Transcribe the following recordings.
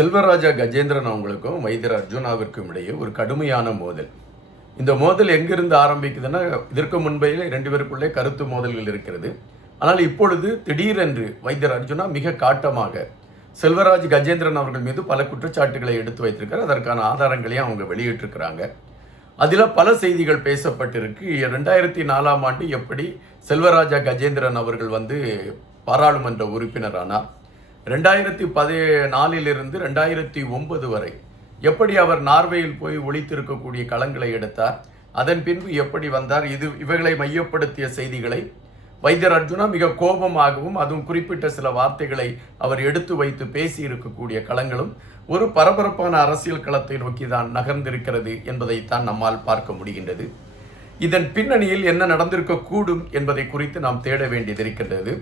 செல்வராஜா கஜேந்திரன் அவங்களுக்கும் வைத்தியர் அர்ஜுனாவிற்கும் இடையே ஒரு கடுமையான மோதல். இந்த மோதல் எங்கிருந்து ஆரம்பிக்குதுன்னா, இதற்கு முன்பே 2 பேருக்குள்ளே கருத்து மோதல்கள் இருக்கிறது. ஆனால் இப்பொழுது திடீரென்று வைத்தியர் அர்ஜுனா மிக காட்டமாக செல்வராஜ் கஜேந்திரன் அவர்கள் மீது பல குற்றச்சாட்டுகளை எடுத்து வைத்திருக்கிறார். அதற்கான ஆதாரங்களையும் அவங்க வெளியிட்டிருக்கிறாங்க. அதில் பல செய்திகள் பேசப்பட்டிருக்கு. 2004ஆம் ஆண்டு எப்படி செல்வராஜா கஜேந்திரன் அவர்கள் பாராளுமன்ற உறுப்பினரானார், 2014 2009 வரை எப்படி அவர் நார்வேயில் போய் ஒளித்திருக்கக்கூடிய களங்களை எடுத்தார், அதன் பின்பு எப்படி வந்தார், இவைகளை மையப்படுத்திய செய்திகளை வைத்தியர் அர்ஜுனா மிக கோபமாகவும் அதுவும் குறிப்பிட்ட சில வார்த்தைகளை அவர் எடுத்து வைத்து பேசி இருக்கக்கூடிய களங்களும் ஒரு பரபரப்பான அரசியல் களத்தை நோக்கி தான் நகர்ந்திருக்கிறது என்பதைத்தான் நம்மால் பார்க்க முடிகின்றது. இதன் பின்னணியில் என்ன நடந்திருக்க கூடும் என்பதை குறித்து நாம் தேட வேண்டியது இருக்கிறது.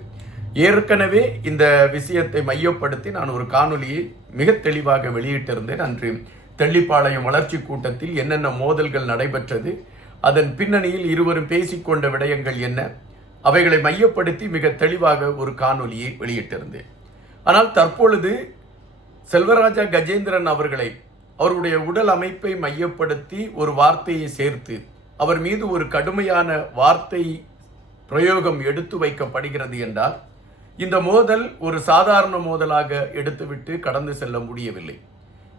ஏற்கனவே இந்த விஷயத்தை மையப்படுத்தி நான் ஒரு காணொலியை மிக தெளிவாக வெளியிட்டிருந்தேன். அன்று தெல்லிப்பாளையம் வளர்ச்சி கூட்டத்தில் என்னென்ன மோதல்கள் நடைபெற்றது, அதன் பின்னணியில் இருவரும் பேசிக்கொண்ட விடயங்கள் என்ன, அவைகளை மையப்படுத்தி மிக தெளிவாக ஒரு காணொலியை வெளியிட்டிருந்தேன். ஆனால் தற்பொழுது செல்வராஜா கஜேந்திரன் அவர்களை அவருடைய உடல் அமைப்பை மையப்படுத்தி ஒரு வார்த்தையை சேர்த்து அவர் மீது ஒரு கடுமையான வார்த்தை பிரயோகம் எடுத்து வைக்கப்படுகிறது என்றால், இந்த மோதல் ஒரு சாதாரண மோதலாக எடுத்துவிட்டு கடந்து செல்ல முடியவில்லை.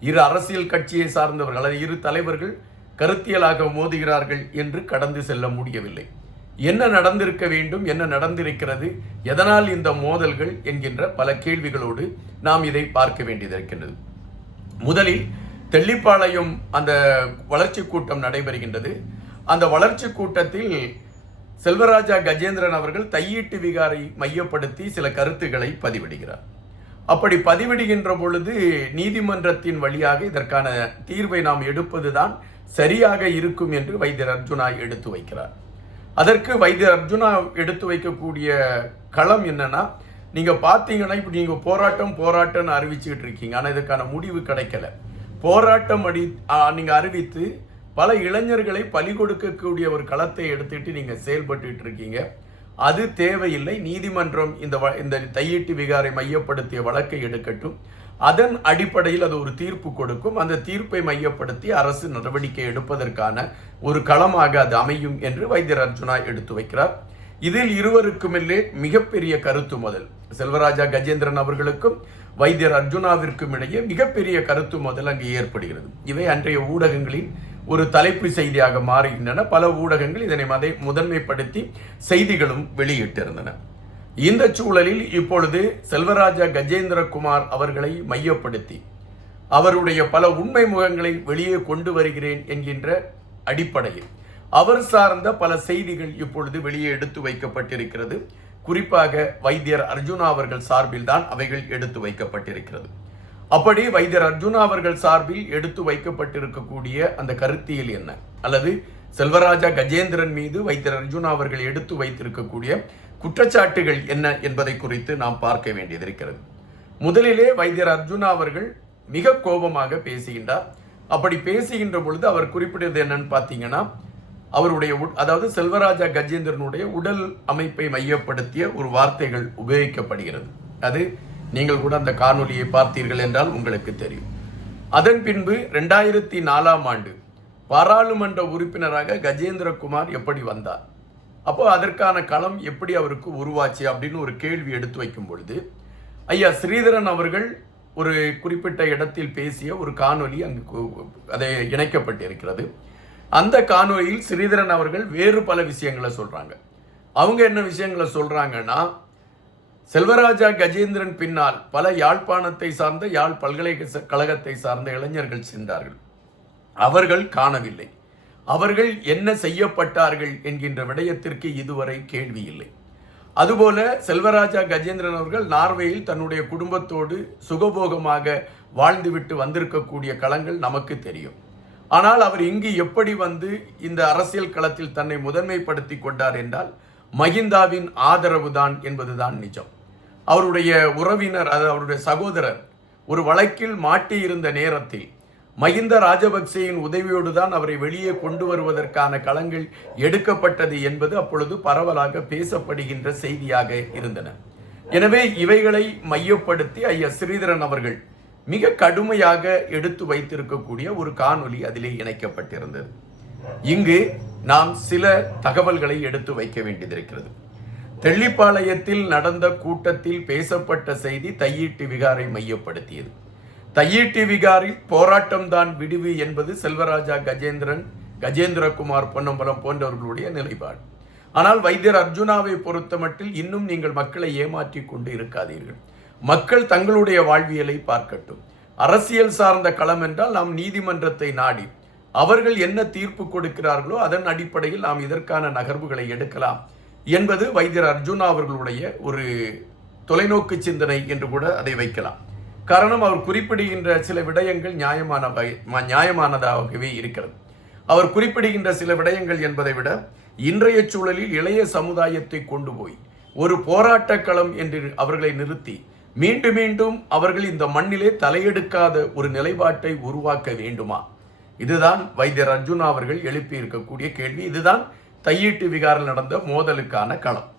இரு அரசியல் கட்சியை சார்ந்தவர்கள் அல்லது இரு தலைவர்கள் கருத்தியலாக மோதுகிறார்கள் என்று கடந்து செல்ல முடியவில்லை. என்ன நடந்திருக்க வேண்டும், என்ன நடந்திருக்கிறது, எதனால் இந்த மோதல்கள் என்கின்ற பல கேள்விகளோடு நாம் இதை பார்க்க வேண்டியதிருக்கின்றது. முதலில் தெல்லிப்பாளையம் அந்த வளர்ச்சி கூட்டம் நடைபெறுகின்றது. அந்த வளர்ச்சி கூட்டத்தில் செல்வராஜா கஜேந்திரன் அவர்கள் தையீட்டு விகாரை மையப்படுத்தி சில கருத்துக்களை பதிவிடுகிறார். அப்படி பதிவிடுகின்ற பொழுது நீதிமன்றத்தின் வழியாக இதற்கான தீர்வை நாம் எடுப்பதுதான் சரியாக இருக்கும் என்று வைத்தியர் அர்ஜுனா எடுத்து வைக்கிறார். அதற்கு வைத்தியர் அர்ஜுனா எடுத்து வைக்கக்கூடிய களம் என்னன்னா, நீங்க பார்த்தீங்கன்னா இப்ப நீங்க போராட்டம் அறிவிச்சுட்டு இருக்கீங்க, ஆனால் இதற்கான முடிவு கிடைக்கல. போராட்டம் நீங்க அறிவித்து பல இளைஞர்களை பலி கொடுக்கக்கூடிய ஒரு களத்தை எடுத்துட்டு நீங்க செயல்பட்டு இருக்கீங்க. அது தேவையில்லை. நீதிமன்றம் இந்த தையீட்டு விகாரை மையப்படுத்திய வழக்கை எடுக்கட்டும், அதன் அடிப்படையில் அது ஒரு தீர்ப்பு கொடுக்கும். அந்த தீர்ப்பை மையப்படுத்தி அரசு நடவடிக்கை எடுப்பதற்கான ஒரு களமாக அது அமையும் என்று வைத்தியர் அர்ஜுனா எடுத்து வைக்கிறார். இதில் இருவருக்குமில்லே மிகப்பெரிய கருத்து மோதல், செல்வராஜா கஜேந்திரன் அவர்களுக்கும் வைத்தியர் அர்ஜுனாவிற்கும் இடையே மிகப்பெரிய கருத்து மோதல் அங்கு ஏற்படுகிறது. இவை அன்றைய ஊடகங்களின் ஒரு தலைப்பு செய்தியாக மாறுகின்றன. பல ஊடகங்கள் இதனை முதன்மைப்படுத்தி செய்திகளும் வெளியிட்டிருந்தன. இந்த சூழலில் இப்பொழுது செல்வராஜா கஜேந்திரகுமார் அவர்களை மையப்படுத்தி அவருடைய பல உண்மை முகங்களை வெளியே கொண்டு வருகிறேன் என்கின்ற அடிப்படையில் அவர் சார்ந்த பல செய்திகள் இப்பொழுது வெளியே எடுத்து வைக்கப்பட்டிருக்கிறது. குறிப்பாக வைத்தியர் அர்ஜுனா அவர்கள் சார்பில் தான் அவைகள் எடுத்து வைக்கப்பட்டிருக்கிறது. அப்படி வைத்தியர் அர்ஜுனா அவர்கள் சார்பில் எடுத்து வைக்கப்பட்டிருக்கக்கூடிய அந்த கருத்தியல் என்ன, அல்லது செல்வராஜா கஜேந்திரன் மீது வைத்தியர் அர்ஜுனா அவர்கள் எடுத்து வைத்திருக்கக்கூடிய குற்றச்சாட்டுகள் என்ன என்பதை குறித்து நாம் பார்க்க வேண்டியதிருக்கிறது. முதலிலே வைத்தியர் அர்ஜுனா அவர்கள் மிக கோபமாக பேசுகின்றார். அப்படி பேசுகின்ற பொழுது அவர் குறிப்பிட்டது என்னன்னு பார்த்தீங்கன்னா, அவருடைய அதாவது செல்வராஜா கஜேந்திரனுடைய உடல் அமைப்பை மையப்படுத்திய ஒரு வார்த்தைகள் உபயோகிக்கப்படுகிறது. அது நீங்கள் கூட அந்த காணொலியை பார்த்தீர்கள் என்றால் உங்களுக்கு தெரியும். அதன் பின்பு 2004ஆம் ஆண்டு பாராளுமன்ற உறுப்பினராக கஜேந்திரகுமார் எப்படி வந்தார், அப்போ அதற்கான களம் எப்படி அவருக்கு உருவாச்சு அப்படின்னு ஒரு கேள்வி எடுத்து வைக்கும் பொழுது, ஐயா ஸ்ரீதரன் அவர்கள் ஒரு குறிப்பிட்ட இடத்தில் பேசிய ஒரு காணொலி அங்கு அதை இணைக்கப்பட்டிருக்கிறது. அந்த காணொலியில் ஸ்ரீதரன் அவர்கள் வேறு பல விஷயங்களை சொல்றாங்க. அவங்க என்ன விஷயங்களை சொல்றாங்கன்னா, செல்வராஜா கஜேந்திரன் பின்னால் பல யாழ்ப்பாணத்தை சார்ந்த யாழ் பல்கலைக்கழகத்தை சார்ந்த இளைஞர்கள் சென்றார்கள், அவர்கள் காணவில்லை. அவர்கள் என்ன செய்யப்பட்டார்கள் என்கின்ற விடயத்திற்கு இதுவரை கேள்வி இல்லை. அதுபோல செல்வராஜா கஜேந்திரன் அவர்கள் நார்வேயில் தன்னுடைய குடும்பத்தோடு சுகபோகமாக வாழ்ந்துவிட்டு வந்திருக்கக்கூடிய களங்கள் நமக்கு தெரியும். ஆனால் அவர் இங்கு எப்படி இந்த அரசியல் களத்தில் தன்னை முதன்மைப்படுத்தி கொண்டார் என்றால், மஹிந்தாவின் ஆதரவு தான் என்பதுதான் நிஜம். அவருடைய உறவினர், அவருடைய சகோதரர் ஒரு வழக்கில் மாட்டியிருந்த நேரத்தில் மஹிந்த ராஜபக்சேயின் உதவியோடு தான் அவரை வெளியே கொண்டு வருவதற்கான களங்கள் எடுக்கப்பட்டது என்பது அப்பொழுது பரவலாக பேசப்படுகின்ற செய்தியாக இருந்தன. எனவே இவைகளை மையப்படுத்தி ஐயா ஸ்ரீதரன் அவர்கள் மிக கடுமையாக எடுத்து வைத்திருக்கக்கூடிய ஒரு காணொளி அதிலே இணைக்கப்பட்டிருந்தது. இங்கு நாம் சில தகவல்களை எடுத்து வைக்க வேண்டியதிருக்கிறது. தெள்ளிப்பாளையத்தில் நடந்த கூட்டத்தில் பேசப்பட்ட செய்தி தையீட்டு விகாரை மையப்படுத்தியது. தையீட்டு விகாரில் போராட்டம்தான் விடுவி என்பது செல்வராஜா கஜேந்திரன், கஜேந்திரகுமார் பொன்னம்பலம் போன்றவர்களுடைய நிலைப்பாடு. ஆனால் வைத்தியர் அர்ஜுனாவை பொறுத்தமட்டில் இன்னும் நீங்கள் மக்களை ஏமாற்றி கொண்டு இருக்காதீர்கள். மக்கள் தங்களுடைய வாழ்வியலை பார்க்கட்டும். அரசியல் சார்ந்த களம் என்றால் நாம் நீதிமன்றத்தை நாடி அவர்கள் என்ன தீர்ப்பு கொடுக்கிறார்களோ அதன் அடிப்படையில் நாம் இதற்கான நகர்வுகளை எடுக்கலாம் என்பது வைத்தியர் அர்ஜுனா அவர்களுடைய ஒரு தொலைநோக்கு சிந்தனை என்று கூட அதை வைக்கலாம். காரணம், அவர் குறிப்பிடுகின்ற சில விடயங்கள் நியாயமானதாகவே இருக்கிறது. அவர் குறிப்பிடுகின்ற சில விடயங்கள் என்பதை விட இன்றைய சூழலில் இளைய சமுதாயத்தை கொண்டு போய் ஒரு போராட்ட களம் என்று அவர்களை நிறுத்தி மீண்டும் மீண்டும் அவர்கள் இந்த மண்ணிலே தலையெடுக்காத ஒரு நிலைப்பாட்டை உருவாக்க வேண்டுமா? இதுதான் வைத்தியர் அர்ஜுனா அவர்கள் எழுப்பி இருக்கக்கூடிய கேள்வி. இதுதான் தையீட்டு விகாரில் நடந்த மோதலுக்கான களம்.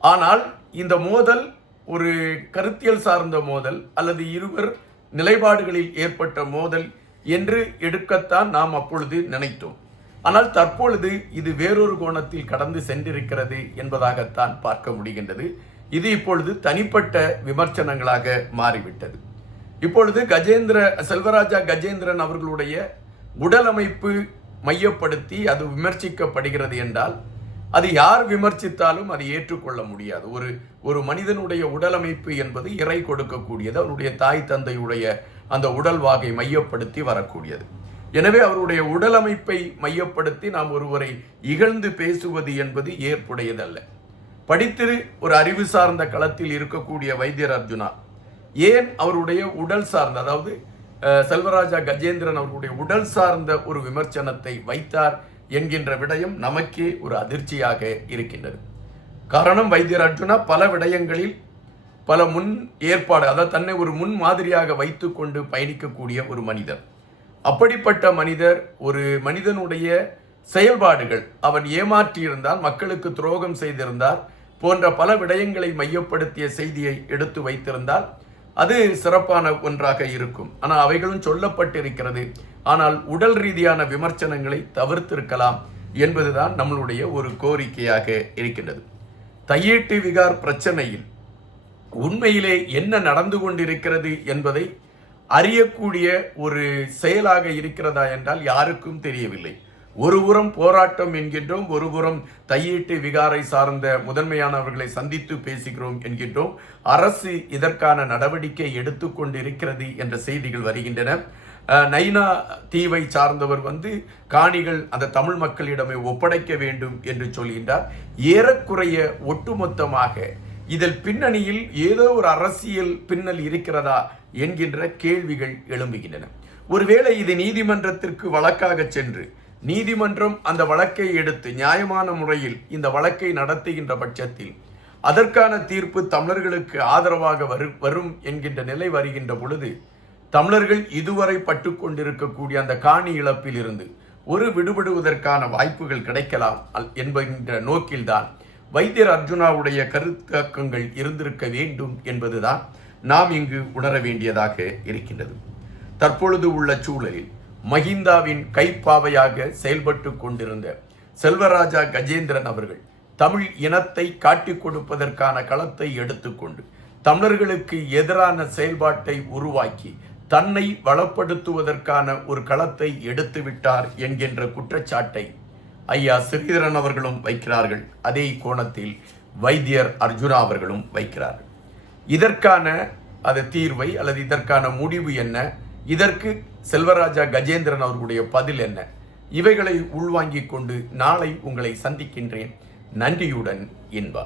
ஆனால் இந்த மோதல் ஒரு கருத்தியல் சார்ந்த மோதல் அல்லது இருவர் நிலைப்பாடுகளில் ஏற்பட்ட மோதல் என்று எடுக்கத்தான் நாம் அப்பொழுது நினைத்தோம். ஆனால் தற்பொழுது இது வேறொரு கோணத்தில் கடந்து சென்றிருக்கிறது என்பதாகத்தான் பார்க்க முடிகின்றது. இது இப்பொழுது தனிப்பட்ட விமர்சனங்களாக மாறிவிட்டது. இப்பொழுது செல்வராஜா கஜேந்திரன் அவர்களுடைய உடல் அமைப்பு மையப்படுத்தி அது விமர்சிக்கப்படுகிறது என்றால் அது யார் விமர்சித்தாலும் அதை ஏற்றுக்கொள்ள முடியாது. ஒரு மனிதனுடைய உடல் அமைப்பு என்பது இறை கொடுக்கக்கூடியது. அவருடைய தாய் தந்தையுடைய அந்த உடல் வாகை மையப்படுத்தி வரக்கூடியது. எனவே அவருடைய உடல் அமைப்பை மையப்படுத்தி நாம் ஒருவரை இகழ்ந்து பேசுவது என்பது ஏற்புடையதல்ல. படித்து ஒரு அறிவு சார்ந்த களத்தில் இருக்கக்கூடிய வைத்தியர் அர்ஜுனா ஏன் அவருடைய உடல் சார்ந்த, அதாவது செல்வராஜா கஜேந்திரன் அவர்களுடைய உடல் சார்ந்த ஒரு விமர்சனத்தை வைத்தார் என்கின்ற விடயம் நமக்கே ஒரு அதிர்ச்சியாக இருக்கின்றது. காரணம், வைத்தியர் அர்ஜுனா பல விடயங்களில் பல முன் ஏற்பாடு, அதாவது தன்னை ஒரு முன் மாதிரியாக வைத்து கொண்டு பயணிக்கக்கூடிய ஒரு மனிதர். அப்படிப்பட்ட மனிதர், ஒரு மனிதனுடைய செயல்பாடுகள் அவன் ஏமாற்றியிருந்தால், மக்களுக்கு துரோகம் செய்திருந்தார் போன்ற பல விடயங்களை மையப்படுத்திய செய்தியை எடுத்து வைத்திருந்தால் அது சிறப்பான ஒன்றாக இருக்கும். ஆனால் அவைகளும் சொல்லப்பட்டிருக்கிறது. ஆனால் உடல் ரீதியான விமர்சனங்களை தவிர்த்திருக்கலாம் என்பதுதான் நம்மளுடைய ஒரு கோரிக்கையாக இருக்கின்றது. தையீட்டு விகார் பிரச்சனையில் உண்மையிலே என்ன நடந்து கொண்டிருக்கிறது என்பதை அறியக்கூடிய ஒரு செயலாக இருக்கிறதா என்றால் யாருக்கும் தெரியவில்லை. ஒருபுறம் போராட்டம் என்கின்றோம், ஒருபுறம் தையீட்டு விகாரை சார்ந்த முதன்மையானவர்களை சந்தித்து பேசுகிறோம் என்கின்றோம். அரசு இதற்கான நடவடிக்கை எடுத்துக்கொண்டிருக்கிறது என்ற செய்திகள் வருகின்றன. நைனா தீவை சார்ந்தவர் காணிகள் அந்த தமிழ் மக்களிடமே ஒப்படைக்க வேண்டும் என்று சொல்கின்றார். ஏறக்குறைய ஒட்டுமொத்தமாக இதில் பின்னணியில் ஏதோ ஒரு அரசியல் பின்னல் இருக்கிறதா என்கின்ற கேள்விகள் எழும்புகின்றன. ஒருவேளை இது நீதிமன்றத்திற்கு வழக்காக சென்று நீதிமன்றம் அந்த வழக்கை எடுத்து நியாயமான முறையில் இந்த வழக்கை நடத்துகின்ற பட்சத்தில் அதற்கான தீர்ப்பு தமிழர்களுக்கு ஆதரவாக வரும் என்கின்ற நிலை வருகின்ற பொழுது தமிழர்கள் இதுவரை பட்டு கொண்டிருக்கக்கூடிய அந்த காணி இழப்பில் இருந்து விடுபடுவதற்கான வாய்ப்புகள் கிடைக்கலாம் என்கின்ற நோக்கில்தான் வைத்தியர் அர்ஜுனாவுடைய கருத்தாக்கங்கள் இருந்திருக்க வேண்டும் என்பதுதான் நாம் இங்கு உணர வேண்டியதாக இருக்கின்றது. தற்பொழுது உள்ள சூழலில் மஹிந்தாவின் கைப்பாவையாக செயல்பட்டு கொண்டிருந்த செல்வராஜா கஜேந்திரன் அவர்கள் தமிழ் இனத்தை காட்டிக் கொடுப்பதற்கான களத்தை எடுத்துக்கொண்டு தமிழர்களுக்கு எதிரான செயல்பாட்டை உருவாக்கி தன்னை வளப்படுத்துவதற்கான ஒரு களத்தை எடுத்துவிட்டார் என்கின்ற குற்றச்சாட்டை ஐயா ஸ்ரீதரன் அவர்களும் வைக்கிறார்கள். அதே கோணத்தில் வைத்தியர் அர்ஜுனா அவர்களும் வைக்கிறார்கள். இதற்கான தீர்வை அல்லது இதற்கான முடிவு என்ன, இதற்கு செல்வராஜா கஜேந்திரன் அவர்களுடைய பதில் என்ன, இவைகளை உள்வாங்கிக் கொண்டு நாளை உங்களை சந்திக்கின்றேன். நன்றியுடன் இன்பா.